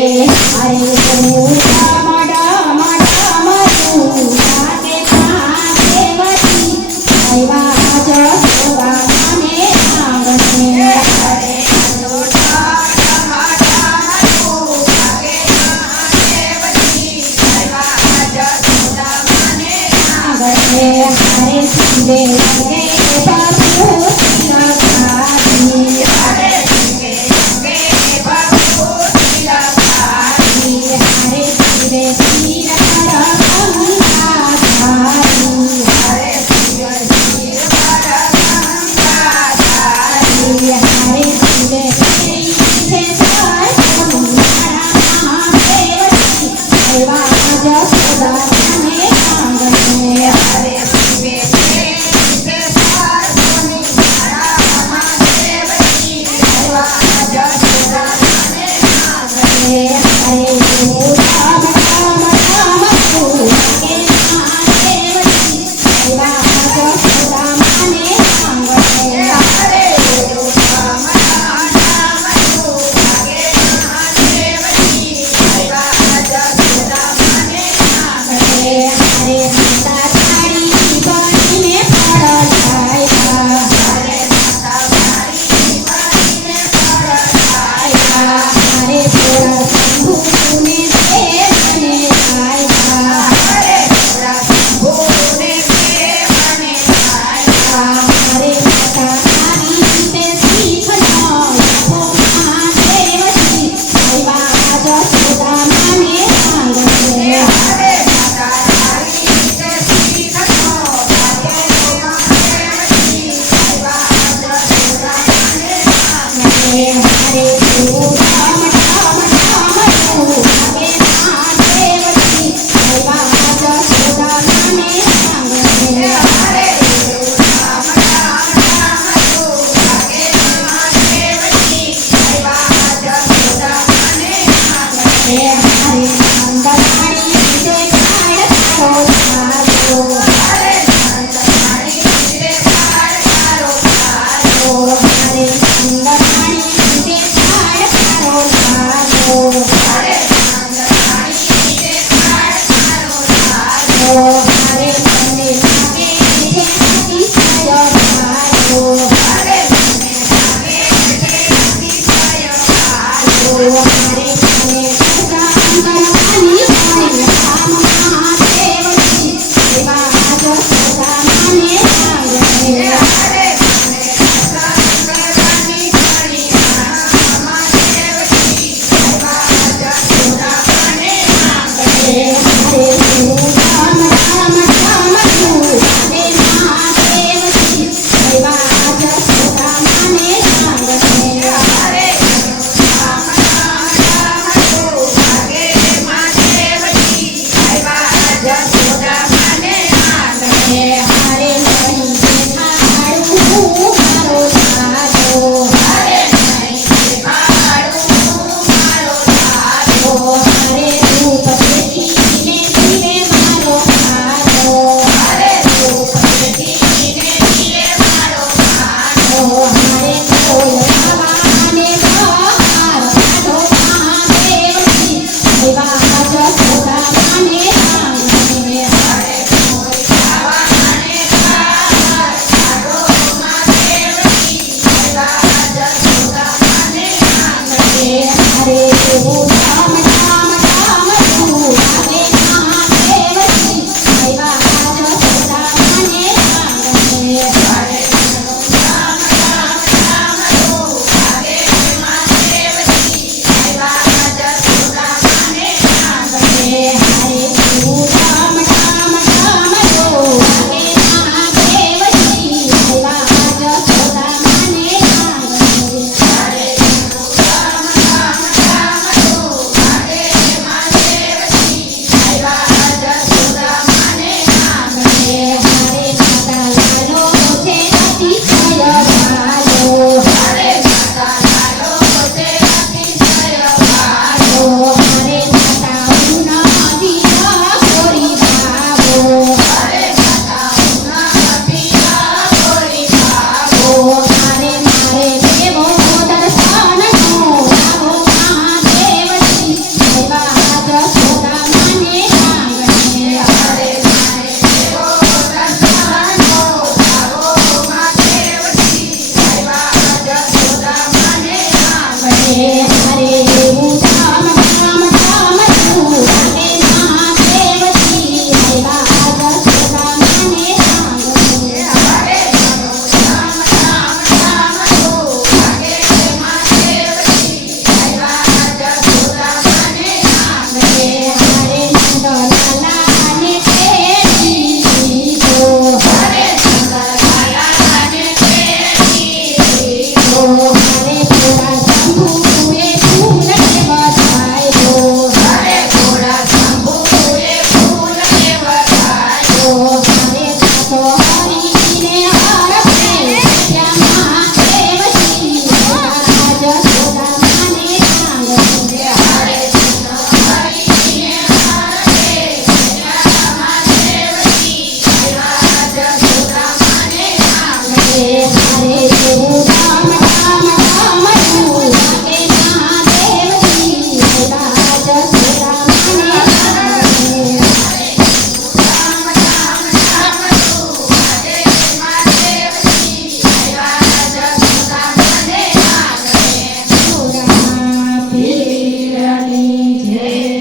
I, I, I, I, I, I, Yes.